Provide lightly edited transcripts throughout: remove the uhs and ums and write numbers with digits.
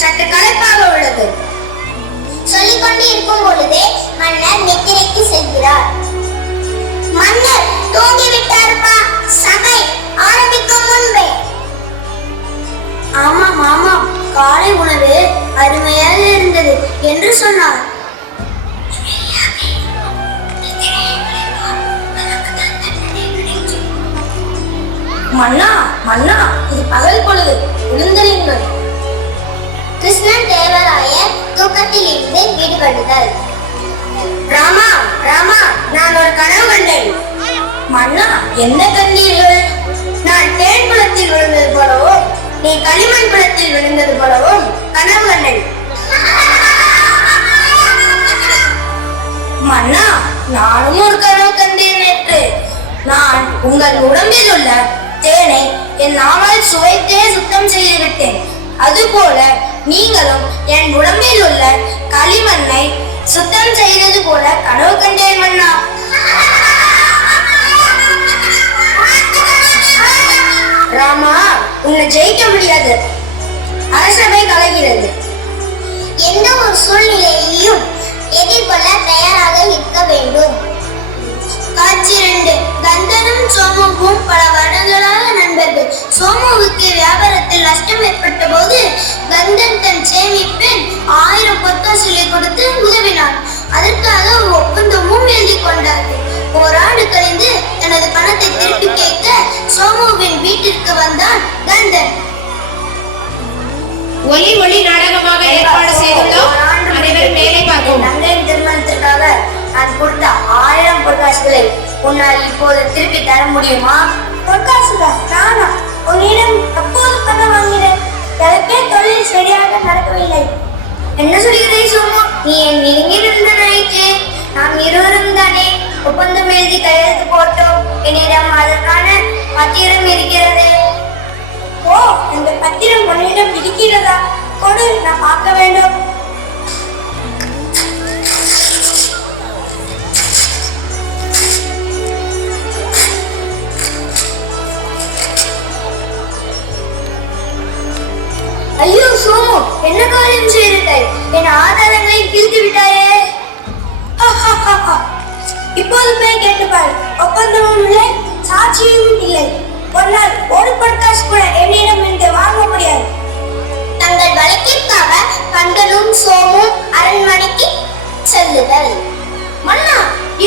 சற்று களைப்பாக உள்ளது. சொல்லிக்கொண்டு இருக்கும் பொழுதே மன்னர் நித்திரைக்கு செல்கிறார். மன்னர் தூங்கிவிட்டார்ப்பா, சபை ஆரம்பிக்கும் முன்பே. ஆமாம் ஆமாம், காலை உணவு அருமையாக இருந்தது என்று சொன்னார். மன்னா மன்னா, இது பகல் பொழுது, எழுந்திருங்கள். கிருஷ்ணன் தேவராயர் தூக்கத்தில் இருந்து விடுபடுதல். ராமா ராமா, நான் ஒரு கனவு கண்டேன். மன்னா, என்ன கண்டீர்கள்? நான் தேன் குளத்தில் விழுந்தது போலவும் நீ களிமண் குளத்தில் விழுந்தது போலவும் கனவு கண்டேன். மன்னா, நானும் ஒரு கனவு கண்டேன் நேற்று. நான் உங்கள் உடம்பில் உள்ள தேனை என் நாவால் சுவைத்தே சுத்தம் செய்து விட்டேன். அதுபோல நீங்களும் என் உடம்பில் உள்ள களிமண்ணை சுத்தம் செய்தது போல கனவு கண்டேன் மன்னா. ராமா, உன்னை ஜெயிக்க முடியாது. அரசவை கலகிறது. எந்த ஒரு சூழ்நிலையையும் எதிர்கொள்ள தயாராக இருக்க வேண்டும். காட்சி 2. கந்தனும் சோமுவும் பல வருடங்களாக நண்பர்கள். சோமுவுக்கு வியாபாரத்தில் நஷ்டம் ஏற்பட்ட போது கந்தன் தன் சேமிப்பில் 1000 பொற்காசுகளை கொடுத்து உதவினார். அதற்காக ஒரு ஒப்பந்தமும் எழுதி கொண்டார்கள். ஓராண்டு கழிந்து தனது பணத்தை திருப்பி கேட்க சோமுவின் வீட்டிற்கு வந்தான் கந்தன். ஒலி ஒளி நாடகமாக ஏற்பாடு செய்துள்ளோம். அனைவரும் மேலே பார்ப்போம். நங்கையின் திருமணத்திற்காக நான் கொடுத்த 1000 பொற்காசுகளை உன்னால் இப்போது திருப்பி தர முடியுமா? பொற்காசுகளா? நானா? உன்னிடம் எப்போது பணம் வாங்கினேன்? எனக்கே தொழில் சரியாக நடக்கவில்லை. என்ன சொல்கிறேன் சோமு? நீ என் நெருங்கி நண்பனாயிற்று. நாம் இருவரும் தானே ஒப்பந்தம் எழுதி கையெழுத்து போட்டோம். என்னிடம் அதற்கான பத்திரம் இருக்கிறது. ஓ, இந்த பத்திரம் உன்னிடம் இருக்கிறதா? கொடு, நான் பார்க்க வேண்டும். ஐயோ சோமு, என்ன காரியம் செய்தாய்? என் ஆதாரங்களை கிழித்து விட்டாயே. இப்போது போய் கேட்டுப்பார். ஒப்பந்தமும் இல்லை, சாட்சியும் இல்லை. ஒன்னால் ஒரு பொற்காசு கூட என்னிடம் இருந்து வாங்க முடியாது. தங்கள் வழக்கிற்காக கந்தனும் சோமும் அரண்மனைக்கு செல்லுதல். மன்னா,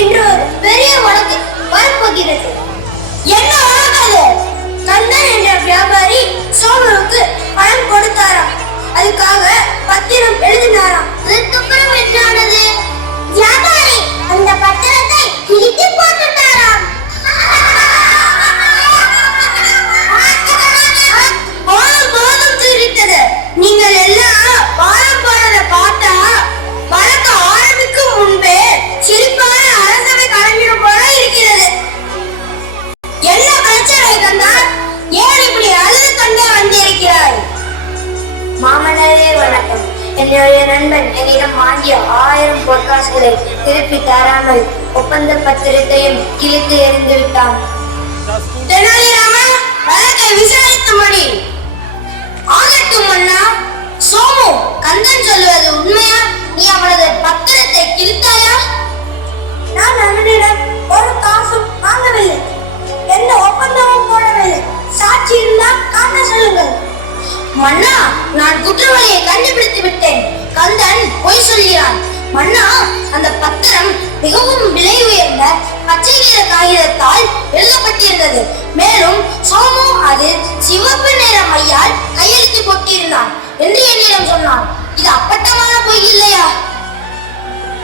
இன்று ஒரு பெரிய வழக்கு வரப்போகிறது. என்ன வழக்கு? கந்தன் என்ற வியாபாரி சோமுவுக்கு பணம் கொடுத்தாராம். அதுக்காக பத்திரம் எழுதினாராம். அதுக்கப்புறம் என்னானது? வியாபாரி அந்த பத்திரத்தை கிழித்து போட்டுட்டாராம். போதும் தெரிவித்தது. நீங்கள் எல்லாம் பாடம் போறதை பார்த்தா வழக்கு ஆரம்பிக்கும் முன்பே சிரிப்பான அரசவை கலைஞர் போல இருக்கிறது. என்ன பிரச்சனை கந்தா? ஏன் இப்படி அழுது கொண்டே வந்திருக்கிறாய்? மாமனரே வணக்கம். என்னுடைய நண்பன் என்னிடம் வாங்கிய 1000 பொற்காசுகளை திருப்பி தராமல் ஒப்பந்த பத்திரத்தையும் கிழித்து எறிந்து விட்டான். தெனாலிராமன், வழக்கை விசாரித்து மணி. ஆகட்டும் மன்னா. சோமு, கந்தன் சொல்வது உண்மையா? நீ அவனது பத்திரத்தை கிழித்தாயா? நான் அவனிடம் ஒரு காசும் வாங்கவில்லை, எந்த ஒப்பந்தமும் போடவில்லை. சாட்சி இருந்தால் காட்ட சொல்லுங்கள். மன்னா, நான் குற்றவாளியை கண்டுபிடித்து விட்டேன். கந்தன் பொய் சொல்கிறான். மன்னா, அந்த பத்திரம் மிகவும் விலை உயர்ந்த பச்சை நிற காகிதத்தால் எழுதப்பட்டிருந்தது. மேலும் சோமு அது சிவப்பு நிற மையால் கையெழுத்து போட்டிருந்தான் என்று என்னிடம் சொன்னான். இது அப்பட்டமான பொய் இல்லையா?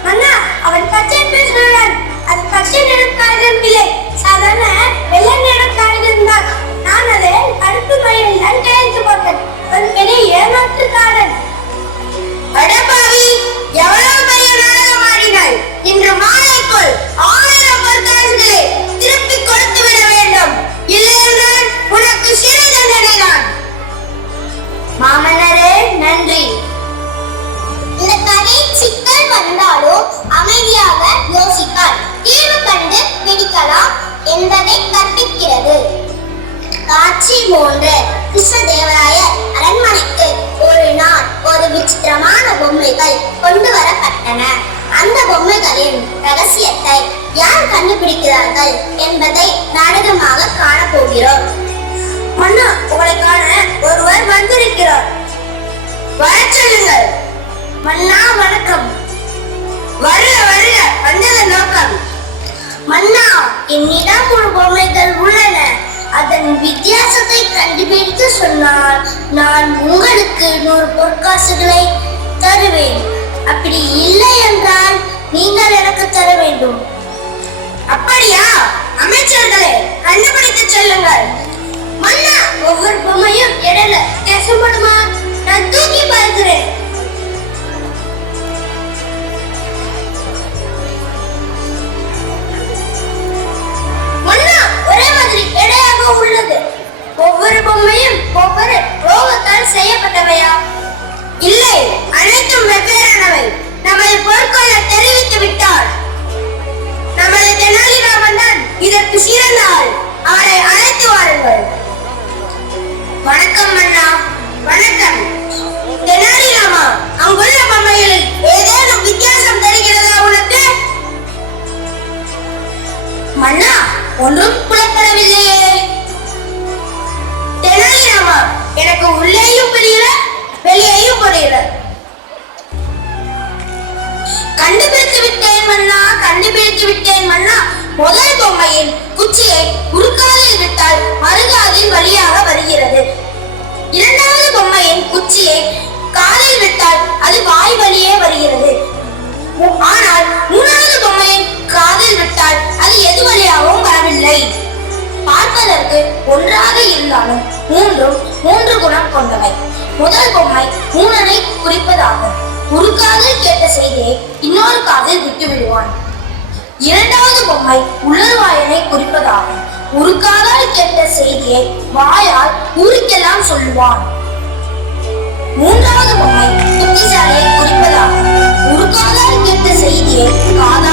மன்னா, அவன் பச்சை பேசுகிறான். அது பச்சை நிற காகிதம் இல்லை, சாதாரண வெள்ளை நிற காகிதம் தான். நான் அதை கருப்பு மையில் தான் கையெழுத்து போட்டேன். ஒரு பெரிய ஏமாற்றுக்காரன். அடப்பாவி, எவ்வளவு பெரிய நாடகம் ஆடினாய்! இன்று மாலைக்குள் 1000 பொற்காசுகளை திருப்பி கொடுத்து விட வேண்டும். இல்லையென்றால் உனக்கு சிறை தண்டனை தான். விசித்திரமான பொம்மைகள் கொண்டு வரப்பட்டன. அந்த பொம்மைகளின் ரகசியத்தை யார் கண்டுபிடிக்கிறார்கள் என்பதை நாடகமாக காணப்போகிறோம். மன்னா, உங்களை காண ஒருவர் வந்திருக்கிறார். வரச் சொல்லுங்கள். மன்னா வணக்கம். வருக வருக, வந்ததன் நோக்கம்? மன்னா, என்னிடம் ஒரு பொம்மைகள் உள்ளன. அதன் வித்தியாசத்தை கண்டுபிடித்து சொன்னால் நான் உங்களுக்கு 100 பொற்காசுகளை தருவேன். அப்படி இல்லை என்றால் நீங்கள் எனக்கு தர வேண்டும். அப்படியா? அமைச்சர்களே, கண்டுபிடித்து சொல்லுங்கள். மன்னா, ஒவ்வொரு பொம்மையும் இடையில வித்தியாசப்படுமா? நான் தூக்கி பார்க்கிறேன். மன்னா, ஒரே மாதிரி எடையாக உள்ளது. ஒவ்வொரு பொம்மையும் ஒவ்வொரு ரோகத்தால் செய்யப்பட்டவையா? இல்லை, அனைத்தும் வெவ்வேறானவை. நமது பொற்கொள்ள தெரிவித்து விட்டார். நமது தெனாலிராமன் தான் இதற்கு சிறந்த ஆள். அவரை அழைத்து வாருங்கள். வணக்கம் மன்னா. வணக்கம். தெனாலிராமா, அங்குள்ள பொம்மைகளில் ஏதேனும் வித்தியாசம் தெரிகிறதா உனக்கு? மன்னா, ஒன்றும் புலப்படவில்லையே. தெனாலிராமா, எனக்கு உள்ளேயும் புரியல, வெளியேயும் புரியல. கண்டுபிடித்து விட்டேன் மன்னா, கண்டுபிடித்து விட்டேன் மன்னா. முதல் பொம்மையின் குச்சியை உருக்காலில் விட்டால் மறுகாலில் வழியாக வருகிறது. இரண்டாவது பொம்மையின் குச்சியை காலில் விட்டால் அது வாய் வழியே வருகிறது. ஆனால் மூணாவது பொம்மையின் காதில் விட்டால் அது எது வழியாகவும் வரவில்லை. பார்ப்பதற்கு ஒன்றாக இருந்தாலும் மூன்றும் 3 குணம் கொண்டவை. முதல் பொம்மை மூணனை குறிப்பதாகும். ஒரு காதில் கேட்ட செய்தியை இன்னொரு காதில் விட்டு விடுவான். இரண்டாவது பொம்மை உளறுவாயனை குறிப்பதாகும். ஒரு காதால் கேட்ட செய்தியை வாயால் ஊருக்கெல்லாம் சொல்லுவான். மூன்றாவது பொம்மை புத்திசாலியை குறிப்பதாகும். ஒரு காதால் கேட்ட செய்தியை காதால்